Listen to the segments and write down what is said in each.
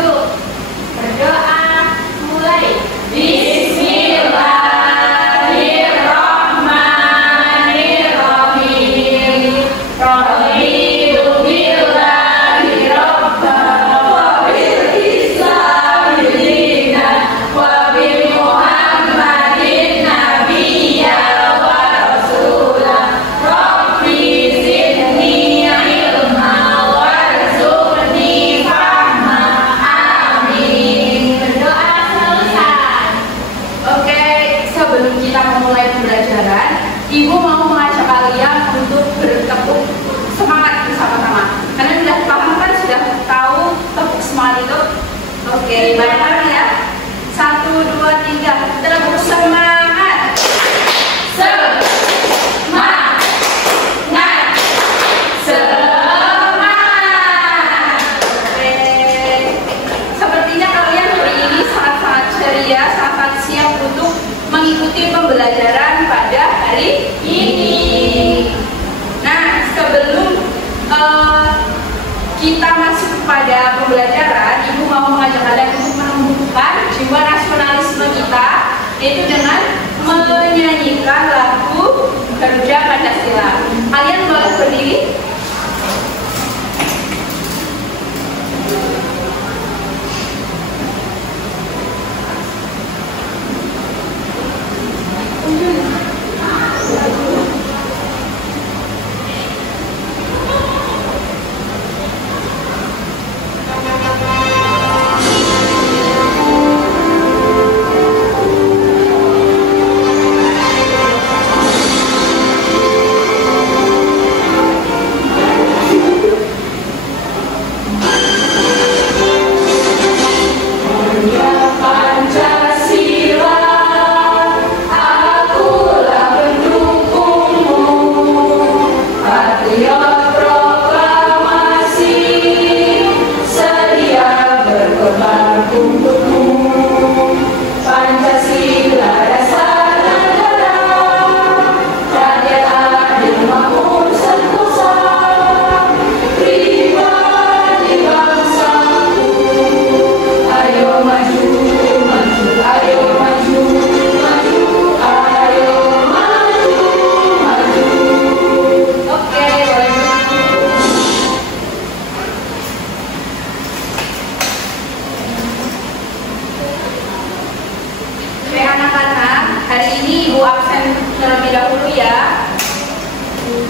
duduk. Berdoa mulai. Bismillahirrahmanirrahim. Raditu billahi rabban wa bil islami dinan wa bi Muhammadin nabiyyan wa rasulan. Rabbi zidni ilman warzuqni fahma. Amin. Berdoa selesai. Oke, sebelum kita memulai pembelajaran, Ibu mau mengajak kalian untuk bertepuk semangat bersama-sama. Kalian sudah paham kan? Sudah tahu tepuk semangat itu? Oke, bareng-bareng ya. 1, 2, 3. Tepuk semangat. Semangat. Semangat. Oke. Sepertinya kalian hari ini sangat-sangat ceria, sangat siap untuk mengikuti pembelajaran pada hari ini. Nah, sebelum kita masuk pada pembelajaran, Ibu mau mengajak kalian untuk menumbuhkan jiwa nasionalisme kita, yaitu dengan menyanyikan lagu Garuda Pancasila. Kalian boleh berdiri.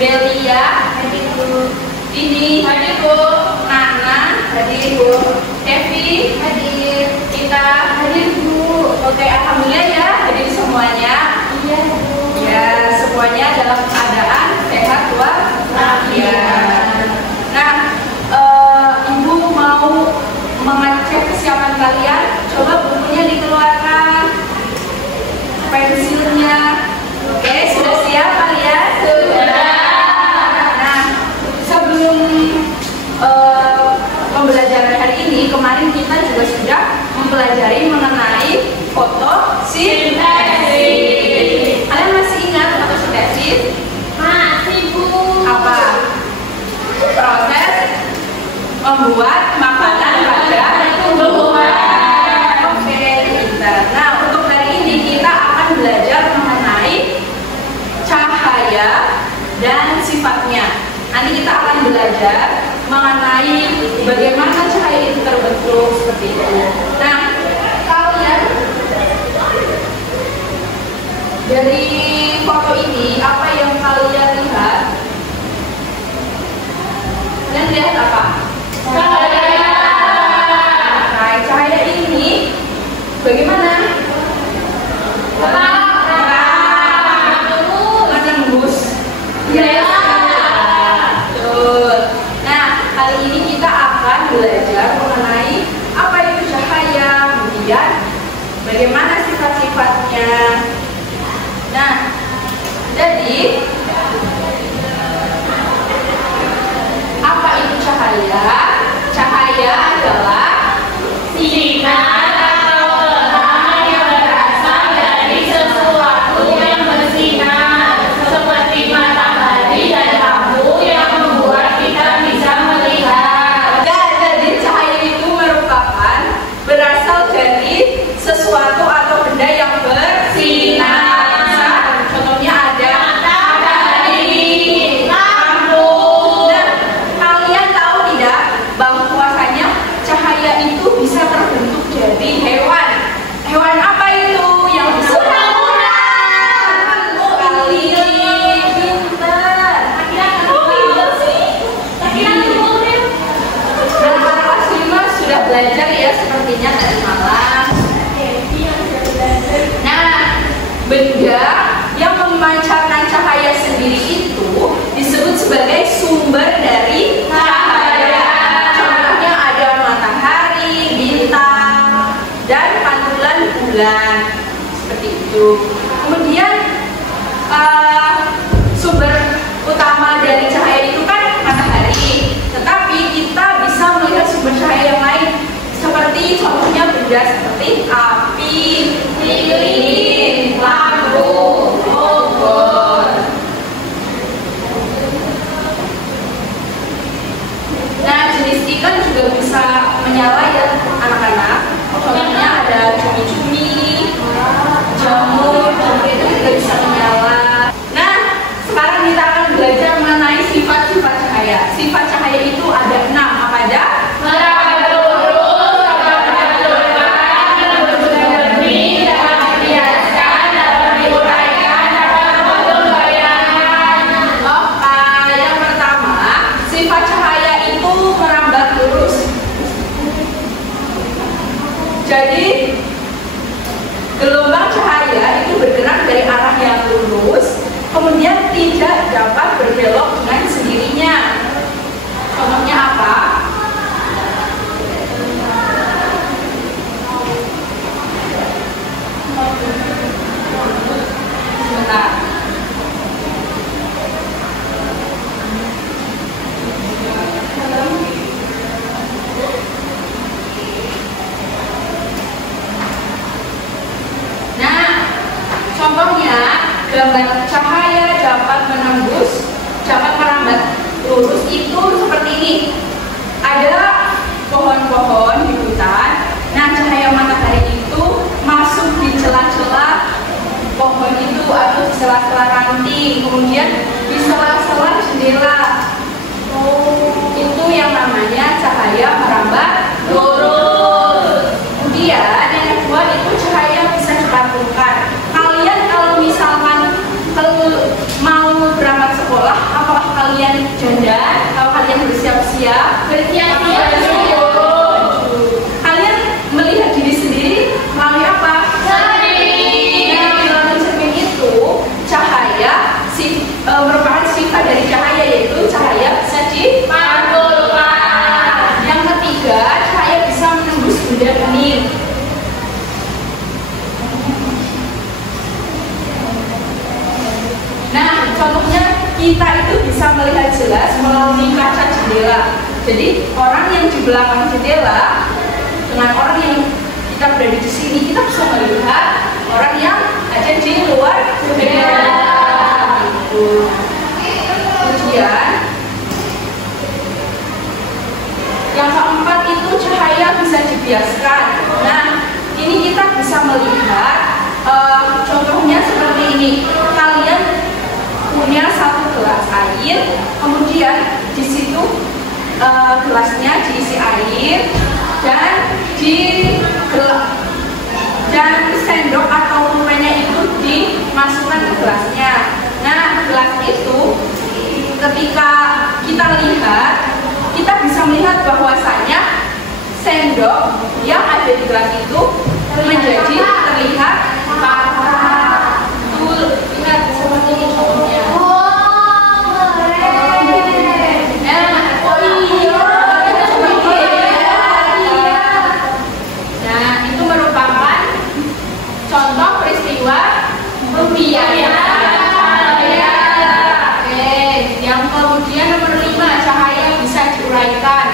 Belia, hadir Bu. Dini, hadir Bu. Nana, hadir Bu. Evi, hadir. Kita, hadir Bu. Oke, alhamdulillah ya, hadir semuanya. Iya Bu. Ya, semuanya dalam keadaan sehat walafiat. Nah, Ibu mau mengecek kesiapan kalian. Coba bukunya dikeluarkan, pensilnya. Oke, sudah siap kalian? Sudah. Pembelajaran hari ini, kemarin kita juga sudah mempelajari mengenai fotosintesis. Kalian masih ingat fotosintesis? Masih Bu. Apa? Proses membuat makanan pada tumbuhan. Oke, pintar. Nah, untuk hari ini kita akan belajar mengenai cahaya dan sifatnya. Nanti kita akan belajar mengenai bagaimana cahaya itu terbentuk seperti itu. Nah, kalian dari foto ini apa yang kalian lihat? Kalian lihat apa? Cahaya. Nah, cahaya ini bagaimana? Menembus. Kali ini kita akan belajar mengenai apa itu cahaya, kemudian bagaimana sifat-sifatnya. Nah, jadi apa itu cahaya? Cahaya adalah sinar atau terang yang berasal dari sesuatu yang bersinar, seperti matahari dan lampu yang membuat kita bisa melihat. Jadi cahaya itu merupakan cahaya sepertinya tadi malam. Nah, benda yang memancarkan cahaya sendiri itu disebut sebagai sumber dari cahaya. Contohnya ada matahari, bintang, dan pantulan bulan. Seperti itu. Kemudian sumber utama dari cahaya itu kan matahari. Tetapi kita bisa melihat sumber cahaya yang lain. Seperti contohnya benda seperti api, lilin, lampu, obor. Nah, jenis ikan juga bisa menyala ya anak-anak. Contohnya ada cumi-cumi, jamur, itu juga bisa menyala. Nah, sekarang kita akan belajar mengenai sifat-sifat cahaya. Sifat cahaya itu ada 6, apa aja? Jadi, gelombang cahaya itu bergerak dari arah yang lurus, kemudian tidak dapat berbelok dengan sendirinya. Contohnya apa? Sebentar. Contohnya, gambar cahaya dapat menembus, dapat merambat lurus itu seperti ini. Ada pohon-pohon di hutan. Nah, cahaya matahari itu masuk di celah-celah pohon itu atau di celah-celah ranting, kemudian di celah-celah jendela. Itu yang namanya cahaya merambat lurus. Kemudian yang kedua itu cahaya bisa dipantulkan. Mau berangkat sekolah, apakah kalian dandan? Kalau kalian bersiap-siap, kalian melihat diri sendiri melalui apa? Cermin. Nah, melalui cermin itu cahaya merupakan sifat dari cahaya, yaitu cahaya bisa dipantulkan. Yang ketiga, cahaya bisa menembus benda bening. Nah, contohnya kita itu bisa melihat jelas melalui kaca jendela. Jadi orang yang di belakang jendela dengan orang yang kita berada di sini, kita bisa melihat orang yang ada di luar jendela. Kemudian yang keempat itu cahaya bisa dibiaskan. Nah, ini kita bisa melihat contohnya seperti ini. Kalian punya satu gelas air, kemudian di situ gelasnya diisi air dan sendok atau pulpennya itu dimasukkan ke gelasnya. Nah, gelas itu ketika kita lihat, kita bisa melihat bahwasanya sendok yang ada di gelas itu menjadi terlihat patah. Lihat seperti ini contohnya. Nah, itu merupakan contoh peristiwa rupiah. Oke, yang kemudian nomor 5, cahaya bisa diuraikan.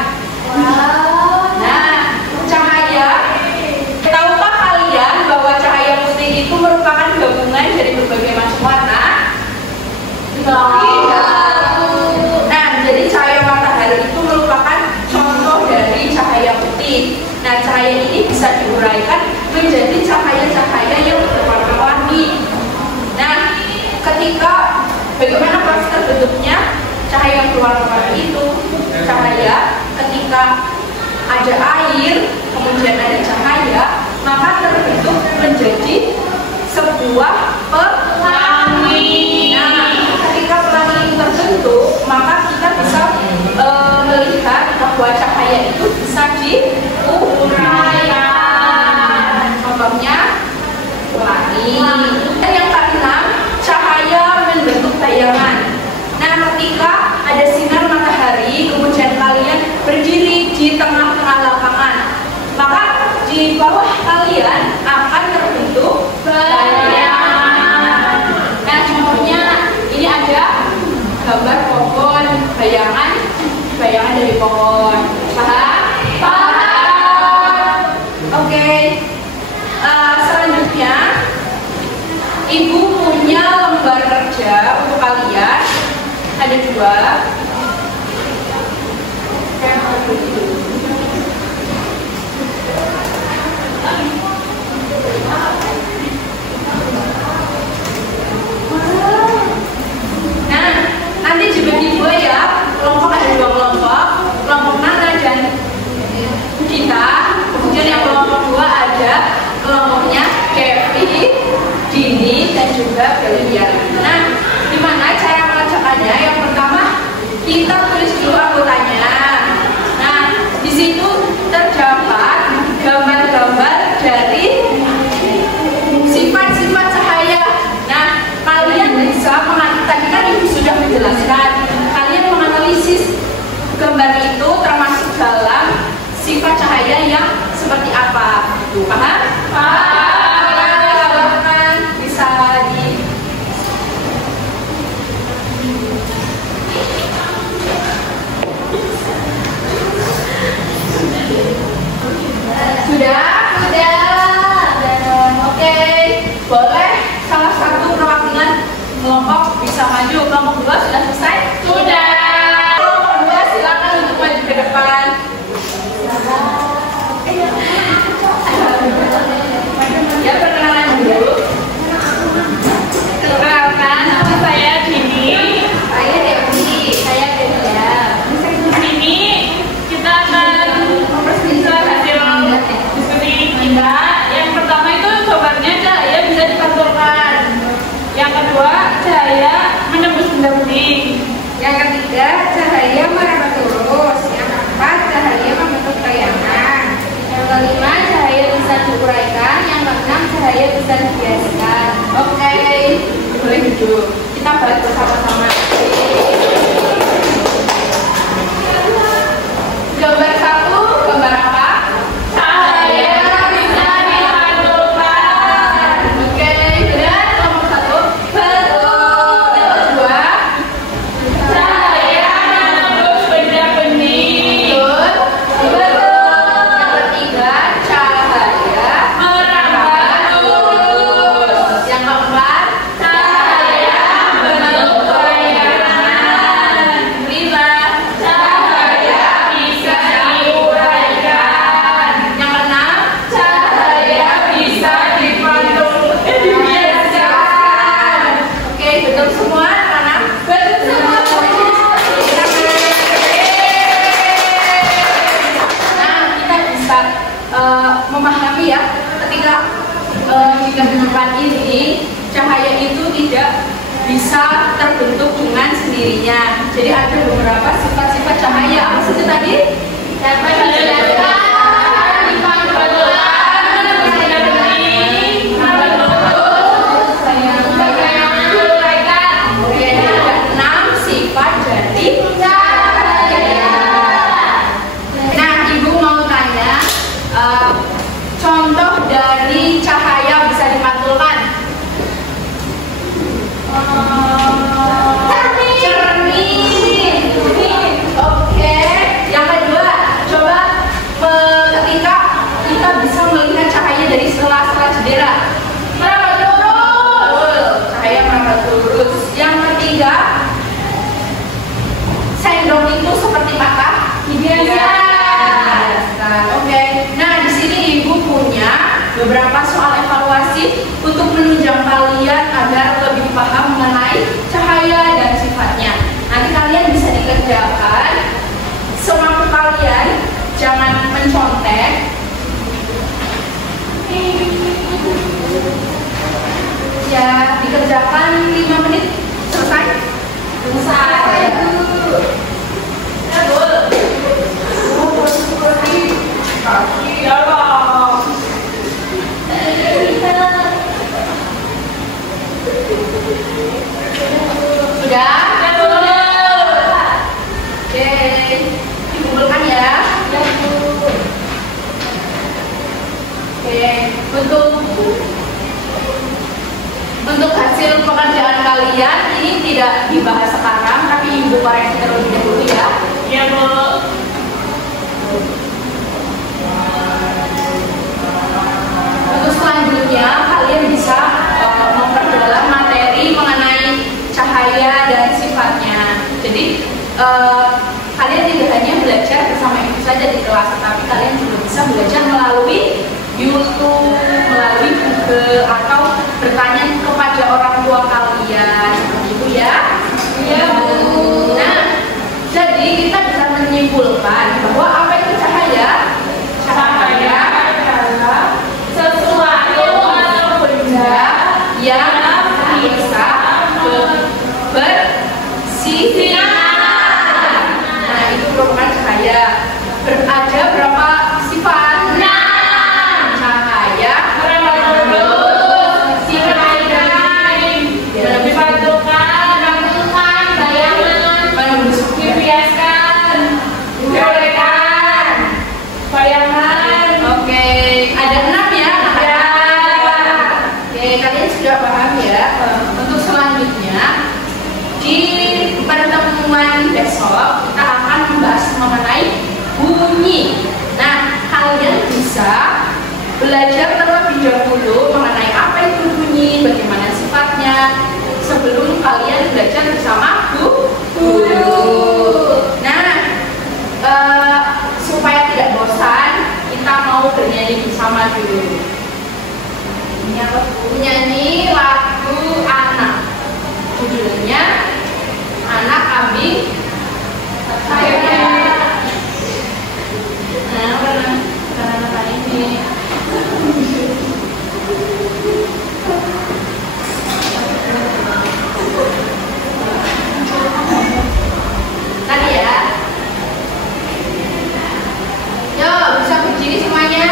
Nah, cahaya, tahukah kalian bahwa cahaya putih itu merupakan gabungan dari berbagai macam warna? Tidak. Nah, jadi cahaya matahari itu merupakan contoh dari cahaya putih. Nah, cahaya ini bisa diuraikan menjadi cahaya-cahaya yang berwarna-warni. Nah, ketika bagaimana proses terbentuknya cahaya yang berwarna-warni itu? Cahaya ketika ada air, kemudian ada cahaya, maka terbentuk menjadi sebuah pelangi. Nah, ketika pelangi itu terbentuk, maka kita bisa melihat bahwa cahaya itu bisa diurai. di bawah kalian akan terbentuk bayangan. Nah, contohnya ini ada gambar pohon, bayangan dari pohon. Paham? Paham. Oke. Selanjutnya, Ibu punya lembar kerja untuk kalian. Ada 2. Nah, nanti dibagi 2 ya. Kelompok ada 2 kelompok. Kelompok Nana dan kita. Kemudian yang kelompok 2 ada kelompoknya Kevin, Dini, dan juga Belia. Nah, gimana cara mengerjakannya? Yang pertama, kita tulis dulu anggotanya. Nah, di situ terdapat gambar-gambar dari sifat-sifat cahaya. Nah, kalian bisa tadi kan Ibu sudah menjelaskan. Kalian menganalisis gambar itu termasuk dalam sifat cahaya yang seperti apa. Paham? Paham. Bisa di Sudah. Oke. Boleh salah satu perwakilan kelompok bisa maju. Kelompok 2 sudah selesai? Sudah. Kelompok 2 silakan untuk maju ke depan. Ya, perkenalan dulu. Perkenalkan, nama saya Dini. Saya Devi. Saya Delia. Di sini kita akan memperlihatkan hasil diskusi kita. Yang pertama itu gambarnya cahaya bisa dipantulkan. Yang kedua, cahaya menembus benda putih. Yang ketiga, cahaya merambat lurus. Yang keempat, cahaya membentuk bayangan. Yang kelima, cahaya bisa diuraikan. Yang keenam, cahaya bisa dibiaskan. Oke, boleh duduk. Kita bahas bersama-sama. Gambar 1, gambar apa? Cahaya bisa dipantulkan. Oke, benar. Nomor 1, betul. Nomor 2, Cahaya menembus benda bening. betul. Yang ketiga, cahaya Merambat lurus. Yang keempat, Cahaya membentuk bayangan. 5. Cahaya bisa diuraikan. Yang keenam, Cahaya bisa dibiaskan. oke, betul semua anak-anak? Betul semua. Nah, kita bisa memahami ya, ketika di kehidupan ini cahaya itu tidak bisa terbentuk dengan sendirinya. Jadi ada beberapa sifat-sifat cahaya. Apa saja tadi? Dapat dijelaskan, dipantulkan, Benda bening, membentuk bayangan diuraikan. Oke, ada 6 sifat dari cahaya. Nah, Ibu mau tanya, contoh dari cahaya bisa dipantulkan. Cermin. Oke. Yang kedua, coba ketika kita bisa melihat cahaya dari sela-sela jendela. Merambat lurus. Betul, cahaya merambat lurus. Yang ketiga, sendok itu seperti patah. Dibiaskan. Oke. Nah, di sini Ibu punya beberapa soal evaluasi untuk menunjang kalian agar lebih paham mengenai cahaya dan sifatnya. Nanti kalian bisa dikerjakan. Semampu kalian, jangan mencontek. Ya, dikerjakan 5 menit selesai. Selesai. Sudah? Oke, dikumpulkan ya. Untuk hasil pekerjaan kalian ini tidak dibahas sekarang, tapi Ibu koreksi terlebih dahulu ya. Iya, Bu. Untuk selanjutnya kalian bisa memperdalam materi mengenai cahaya dan sifatnya. Jadi kalian tidak hanya belajar bersama Ibu saja di kelas, tapi kalian juga bisa belajar melalui YouTube, melalui Google, atau bertanya kepada orang tua kalian, begitu ya? Iya, Bu. Nah, jadi kita bisa menyimpulkan bahwa apa itu cahaya? Cahaya adalah sesuatu atau benda yang bisa bersinar. Nah, itu merupakan cahaya. Ada berapa sifat? Cahaya sudah paham ya. Untuk selanjutnya di pertemuan besok kita akan membahas mengenai bunyi. Nah, kalian bisa belajar terlebih dahulu mengenai apa itu bunyi, bagaimana sifatnya sebelum kalian belajar bersama guru. Nah, supaya tidak bosan, kita mau bernyanyi bersama dulu. Ini apa? Nyanyi lagu anak. Judulnya Anak Kambing Saya. Nah, karena ini tadi ya. Yo, bisa berdiri semuanya.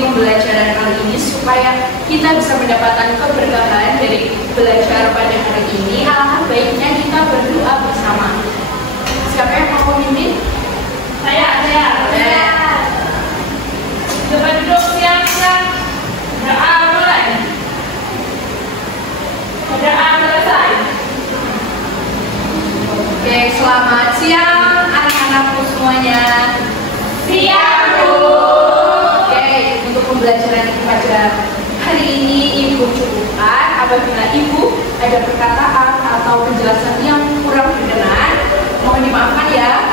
Pembelajaran kali ini supaya kita bisa mendapatkan keberkahan dari belajar pada hari ini, alangkah baiknya kita berdoa bersama. Siapa yang mau memimpin? Saya. Coba duduk siang-siang. Doa mulai. Doa selesai. Oke, selamat siang anak-anakku semuanya. Siang, Bu. Untuk pembelajaran pada hari ini Ibu cukupkan. Apabila Ibu ada perkataan atau penjelasan yang kurang berkenan, mohon dimaafkan ya.